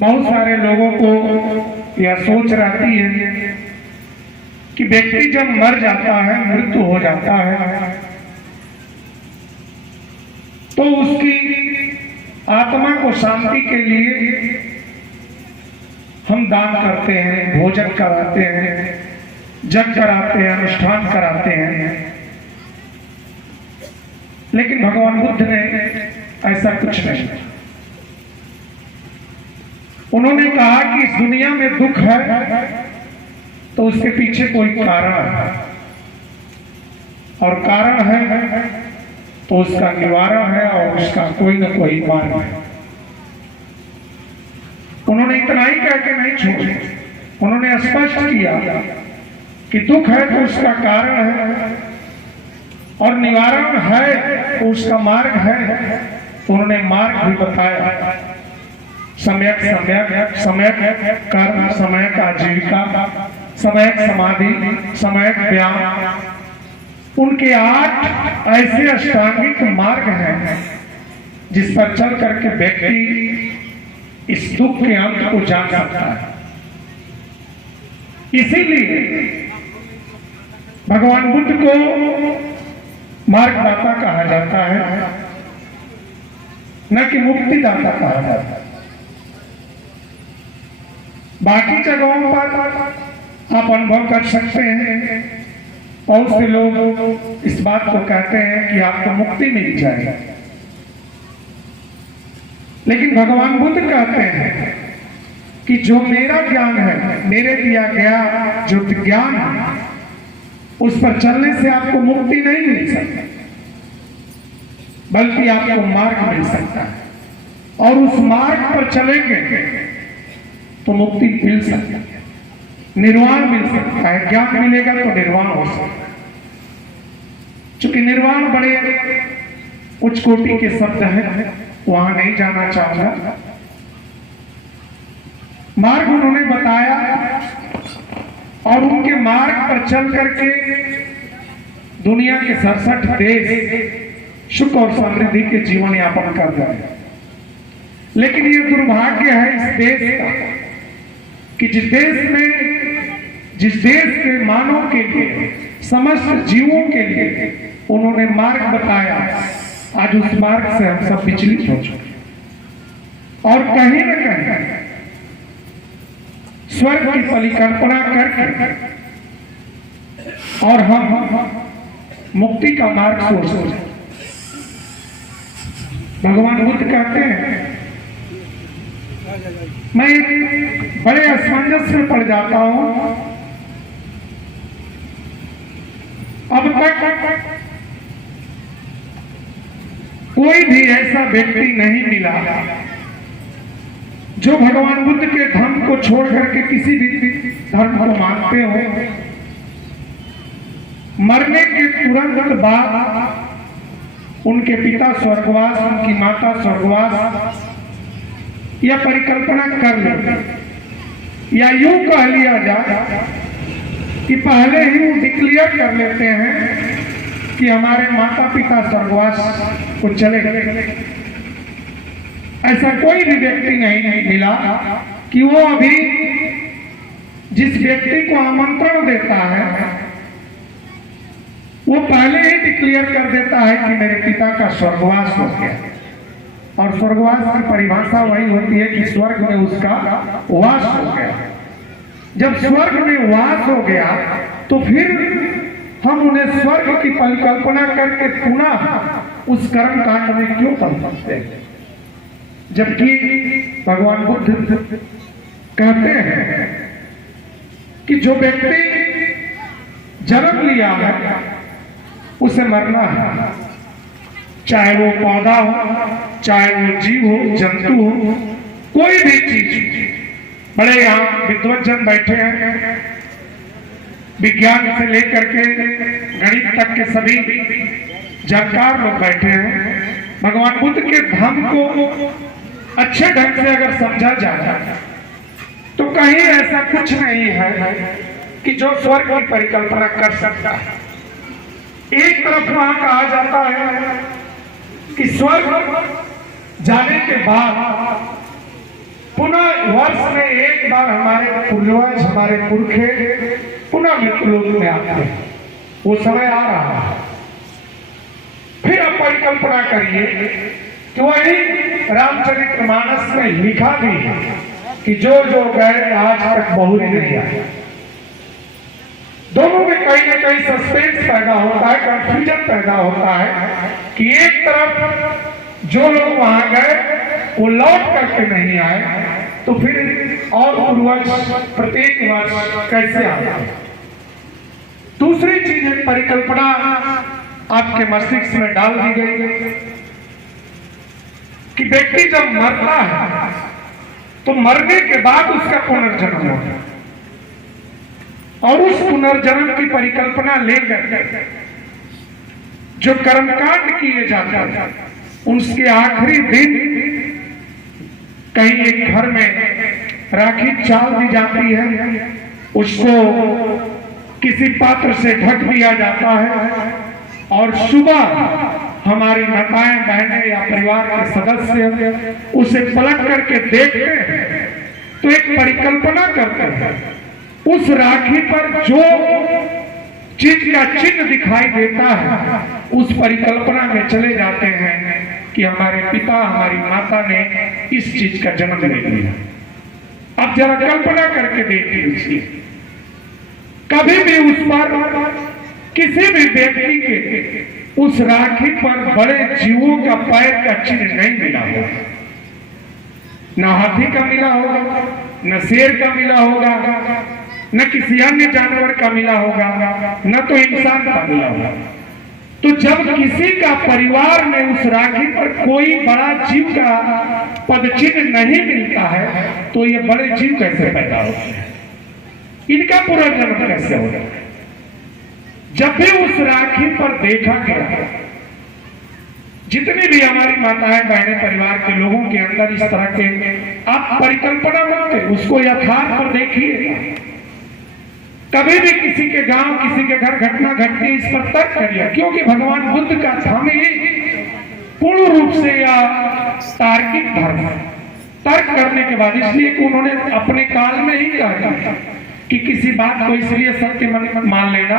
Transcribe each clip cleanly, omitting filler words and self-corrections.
बहुत सारे लोगों को यह सोच रहती है कि व्यक्ति जब मर जाता है, मृत्यु हो जाता है, तो उसकी आत्मा को शांति के लिए हम दान करते हैं, भोजन कराते हैं, जग कराते हैं, अनुष्ठान कराते हैं। लेकिन भगवान बुद्ध ने ऐसा कुछ नहीं। उन्होंने कहा कि इस दुनिया में दुख है तो उसके पीछे कोई कारण है, और कारण है तो उसका निवारण है, और उसका कोई न कोई मार्ग है। उन्होंने इतना ही कह के नहीं छोड़े, उन्होंने स्पष्ट किया कि दुख है तो उसका कारण है, और निवारण है तो उसका मार्ग है। तो उन्होंने मार्ग भी बताया, सम्यक सम्यक सम्यक कर्म, सम्यक आजीविका, सम्यक समाधि, सम्यक व्यायाम। उनके 8 ऐसे अष्टांगिक मार्ग हैं जिस पर चल करके व्यक्ति इस दुख के अंत को जान सकता है। इसीलिए भगवान बुद्ध को मार्गदाता कहा जाता है, न कि मुक्तिदाता कहा जाता है। बाकी जगहों पर आप अनुभव कर सकते हैं, बहुत से लोग इस बात को कहते हैं कि आपको मुक्ति मिल जाएगी, लेकिन भगवान बुद्ध कहते हैं कि जो मेरा ज्ञान है, मेरे दिया गया जो ज्ञान है, उस पर चलने से आपको मुक्ति नहीं मिल सकती, बल्कि आपको मार्ग मिल सकता है, और उस मार्ग पर चलेंगे तो मुक्ति मिल सकती है, निर्वाण मिल सकता है। ज्ञान मिलेगा तो निर्वाण हो सकता है। चूंकि निर्वाण बड़े उच्च कोटि के शब्द हैं, वहां नहीं जाना चाहूंगा। मार्ग उन्होंने बताया, और उनके मार्ग पर चल करके दुनिया के 67 देश सुख और समृद्धि के जीवन यापन कर रहे हैं। लेकिन ये दुर्भाग्य है इस देश का कि जिस देश के मानव के लिए, समस्त जीवों के लिए उन्होंने मार्ग बताया, आज उस मार्ग से हम सब विचलित हो चुके, और कहीं न कहीं स्वर्ग की परिकल्पना करके और हम मुक्ति का मार्ग सोचते हैं। भगवान बुद्ध कहते हैं, मैं बड़े असमंजस में पड़ जाता हूं। अब तक कोई भी ऐसा व्यक्ति नहीं मिला जो भगवान बुद्ध के धर्म को छोड़ करके किसी भी धर्म को मानते हो। मरने के तुरंत बाद उनके पिता स्वर्गवास, उनकी माता स्वर्गवास, यह परिकल्पना कर लो, या यूं कह लिया जाए कि पहले ही वो डिक्लेयर कर लेते हैं कि हमारे माता पिता स्वर्गवास को चले गए। ऐसा कोई भी व्यक्ति नहीं मिला कि वो अभी जिस व्यक्ति को आमंत्रण देता है वो पहले ही डिक्लेयर कर देता है कि मेरे पिता का स्वर्गवास हो गया। और स्वर्गवास की परिभाषा वही होती है कि स्वर्ग में उसका वास हो गया। जब स्वर्ग में वास हो गया तो फिर हम उन्हें स्वर्ग की परिकल्पना करके पुनः उस कर्म कांड में क्यों कर सकते हैं? जबकि भगवान बुद्ध कहते हैं कि जो व्यक्ति जन्म लिया है उसे मरना है, चाहे वो पौधा हो, चाहे वो जीव हो, जंतु हो, कोई भी चीज। बड़े यहाँ विद्वान जन बैठे हैं, विज्ञान से लेकर के गणित तक के सभी जानकार लोग बैठे हैं। भगवान बुद्ध के धर्म को अच्छे ढंग से अगर समझा जाए तो कहीं ऐसा कुछ नहीं है कि जो स्वर्ग की परिकल्पना कर सकता है। एक तरफ वहां कहा जाता है कि स्वर्ग जाने के बाद पुनः वर्ष में एक बार हमारे पूर्वज, हमारे पुरखे पुनः मृत्युलोक में आते हैं। वो समय आ रहा है। फिर आप परिकल्पना करिए कि वही रामचरितमानस में लिखा भी है कि जो जो गए आज तक बहुरी नहीं आए। दोनों में कहीं ना कहीं सस्पेंस पैदा होता है, कंफ्यूजन पैदा होता है कि एक तरफ जो लोग वहां गए वो लौट करके नहीं आए, तो फिर और पूर्वज प्रत्येक वर्ष कैसे आते। दूसरी चीज एक परिकल्पना आपके मस्तिष्क में डाल दी गई कि व्यक्ति जब मरता है तो मरने के बाद उसका पुनर्जन्म होता है, और उस पुनर्जन्म की परिकल्पना लेकर जो कर्मकांड किए जाते हैं उसके आखिरी दिन कहीं एक घर में राखी चाल दी जाती है, उसको किसी पात्र से ढक दिया जाता है, और सुबह हमारी माताएं, बहनें या परिवार के सदस्य उसे पलट करके देखते हैं तो एक परिकल्पना करते हैं। उस राखी पर जो चीज का चिन्ह दिखाई देता है उस परिकल्पना में चले जाते हैं कि हमारे पिता, हमारी माता ने इस चीज का जन्म ले लिया। अब जरा कल्पना करके देख लीजिए, कभी भी उस पर किसी भी व्यक्ति के उस राखी पर बड़े जीवों का पैर का चिन्ह नहीं मिला होगा। न हाथी का मिला होगा, न शेर का मिला होगा, न किसी अन्य जानवर का मिला होगा, न तो इंसान का मिला होगा। तो जब किसी का परिवार में उस राखी पर कोई बड़ा जीव का पदचिन्ह नहीं मिलता है तो ये बड़े जीव कैसे पैदा होते हैं, इनका पूरा जन्म कैसे होता है। जब भी उस राखी पर देखा गया, जितनी भी हमारी माताएं, बहनें, परिवार के लोगों के अंदर इस तरह के आप परिकल्पना करते, उसको यथार्थ पर देखिए। कभी भी किसी के गांव, किसी के घर घटना घटती, इस पर तर्क करिए, क्योंकि भगवान बुद्ध का धर्म ही पूर्ण रूप से या तार्किक धर्म, तर्क करने के बाद, इसलिए कि उन्होंने अपने काल में ही कहा कि किसी बात को इसलिए सत्य मान लेना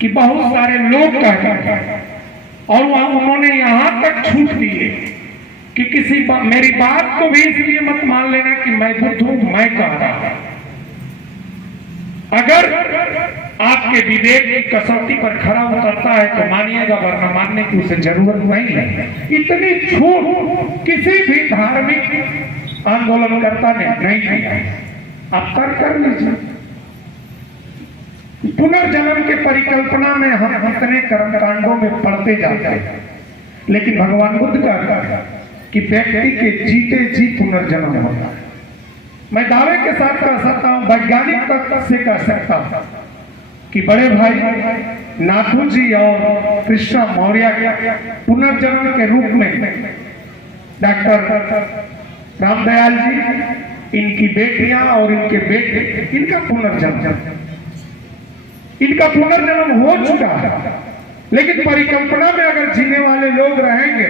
कि बहुत सारे लोग कहते हैं, और वहां उन्होंने यहां तक छूट दी है कि मेरी बात को भी इसलिए मत मान लेना कि मैं बुद्ध हूं, मैं कह रहा हूं। अगर आपके विवेक की कसौटी पर खरा उतरता है तो मानिएगा, वरना मानने की उसे जरूरत नहीं है। इतनी छूट किसी भी धार्मिक आंदोलनकर्ता ने नहीं दिया। आप तर्क कर लीजिए। पुनर्जन्म के परिकल्पना में हम इतने कर्मकांडों में पढ़ते जाते हैं, लेकिन भगवान बुद्ध का कि व्यक्ति के जीते जी पुनर्जन्म होता है। मैं दावे के साथ कह सकता हूं, वैज्ञानिक तत्व से कह सकता हूं कि बड़े भाई नाथू जी और कृष्णा मौर्य पुनर्जन्म के रूप में डॉक्टर रामदयाल जी, इनकी बेटियां और इनके बेटे, इनका पुनर्जन्म हो चुका है। लेकिन परिकल्पना में अगर जीने वाले लोग रहेंगे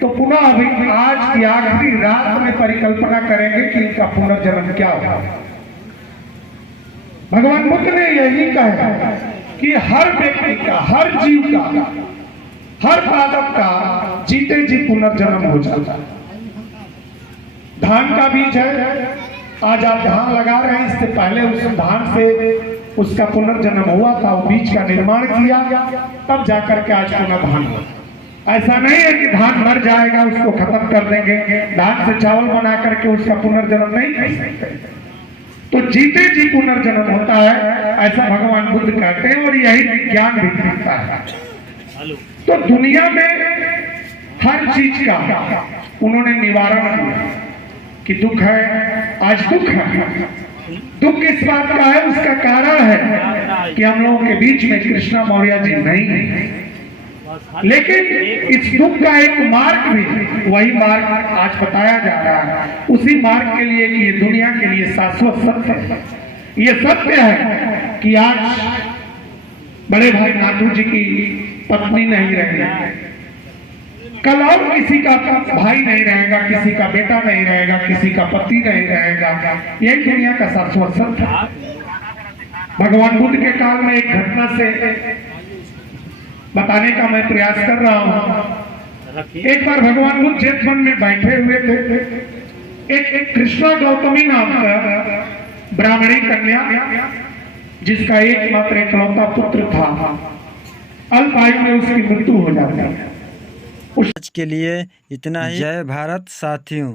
तो पुनः अभी आज की आखिरी रात में परिकल्पना करेंगे कि इनका पुनर्जन्म क्या होगा। भगवान बुद्ध ने यही कहा कि हर व्यक्ति का, हर जीव का, हर पादप का जीते जी पुनर्जन्म हो जाता है। धान का बीज है, आज आप धान लगा रहे हैं, इससे पहले उस धान से उसका पुनर्जन्म हुआ था, वो बीज का निर्माण किया, तब जाकर के आज पुनः धान हुआ। ऐसा नहीं है कि धान मर जाएगा उसको खत्म कर देंगे, धान से चावल बना करके उसका पुनर्जन्म नहीं कर सकते। तो जीते जी पुनर्जन्म होता है, ऐसा भगवान बुद्ध कहते हैं, और यही विज्ञान भी कहता है। तो दुनिया में हर चीज का उन्होंने निवारण किया कि दुख है, आज दुख है। दुख किस बात का है? उसका कारण है कि हम लोगों के बीच में कृष्णा मौर्य जी नहीं है, लेकिन इस दुख का एक मार्ग भी, वही मार्ग आज बताया जा रहा है, उसी मार्ग के लिए कि ये दुनिया के लिए शाश्वत सत्य है। ये सत्य है कि आज बड़े भाई नाथू जी की पत्नी नहीं रही, कल और किसी का भाई नहीं रहेगा, किसी का बेटा नहीं रहेगा, किसी का पति नहीं रहेगा। यही दुनिया का शाश्वत सत्य था। भगवान बुद्ध के काल में एक घटना से बताने का मैं प्रयास कर रहा हूं। एक बार भगवान बुद्ध जेठ वन में बैठे हुए थे। एक कृष्णा गौतमी नाम का ब्राह्मणी कन्या, जिसका एकमात्र इकलौता पुत्र था, अल्प आयु में उसकी मृत्यु हो जाती है। आज के लिए इतना ही। जय भारत साथियों।